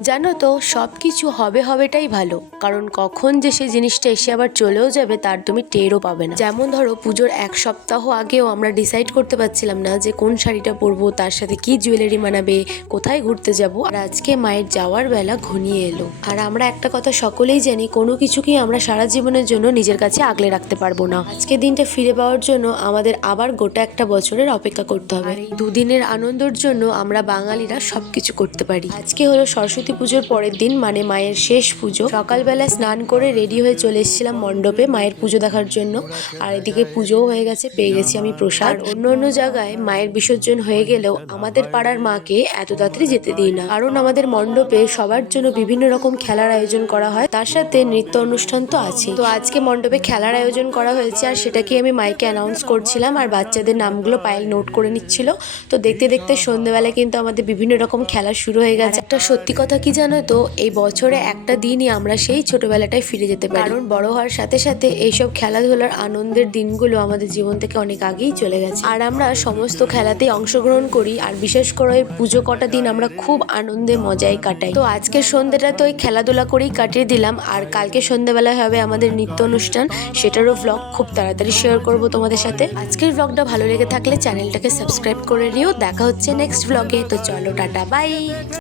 জানো তো, সব কিছু হবে হবেটাই ভালো, কারণ কখন যে সেই জিনিসটা এসে আবার চলেও যাবে তার তুমি টেরও পাবে না। যেমন ধরো, পুজোর এক সপ্তাহ আগেও আমরা ডিসাইড করতে পারছিলাম না যে কোন শাড়িটা পরবো, তার সাথে কি জুয়েলারি মানাবে, কোথায় ঘুরতে যাব। আর আজকে মায়ের যাওয়ার বেলা ঘনিয়ে এলো। আর আমরা একটা কথা সকলেই জানি, কোনো কিছুকেই আমরা সারা জীবনের জন্য নিজের কাছে আগলে রাখতে পারবো না। আজকে দিনটা ফিরে পাওয়ার জন্য আমাদের আবার গোটা একটা বছরের অপেক্ষা করতে হবে। আর এই দুদিনের আনন্দের জন্য আমরা বাঙালিরা সবকিছু করতে পারি। আজকে হলো সরস্বতী পুজোর পরের দিন, মানে মায়ের শেষ পুজো। সকালবেলা স্নান করে রেডি হয়ে চলে এসেছিলাম মণ্ডপে মায়ের পুজো দেখার জন্য। আর এদিকে পুজোও হয়ে গেছে, পেয়ে গেছি আমি প্রসাদ। অন্য অন্য জায়গায় মায়ের বিসর্জন হয়ে গেলেও আমাদের পাড়ার মাকে এত তাড়াতাড়ি যেতে দিই না, কারণ আমাদের মণ্ডপে সবার জন্য বিভিন্ন রকম খেলার আয়োজন করা হয়, তার সাথে নৃত্য অনুষ্ঠান তো আছে। তো আজকে মণ্ডপে খেলার আয়োজন করা হয়েছে, আর সেটাকে আমি মাইকে অ্যানাউন্স করছিলাম, আর বাচ্চাদের নামগুলো পায়েল নোট করে নিচ্ছিল। তো দেখতে দেখতে সন্ধ্যেবেলা কিন্তু আমাদের বিভিন্ন রকম খেলা শুরু হয়ে গেছে। একটা সত্যি কথা কি জানো তো, এই বছরে একটা দিনই আমরা সেই ছোটবেলাটায় ফিরে যেতে পারি, কারণ বড় হওয়ার সাথে সাথে এইসব খেলাধুলার আনন্দের দিনগুলো আমাদের জীবন থেকে অনেক আগেই চলে গেছে। আর আমরা সমস্ত খেলাতেই অংশগ্রহণ করি, আর বিশেষ করে পুজো কটা দিন আমরা খুব আনন্দে মজায় কাটাই। তো আজকের সন্ধ্যেটা তো ওই খেলাধুলা করেই কাটিয়ে দিলাম, আর কালকে সন্ধ্যেবেলায় হবে আমাদের নৃত্য অনুষ্ঠান, সেটারও ভ্লগ খুব তাড়াতাড়ি শেয়ার করব তোমাদের সাথে। আজকের ভ্লগটা ভালো লেগে থাকলে চ্যানেলটাকে সাবস্ক্রাইব করে নিও। দেখা হচ্ছে নেক্সট ভ্লগে। তো চলো, টাটা, বাই।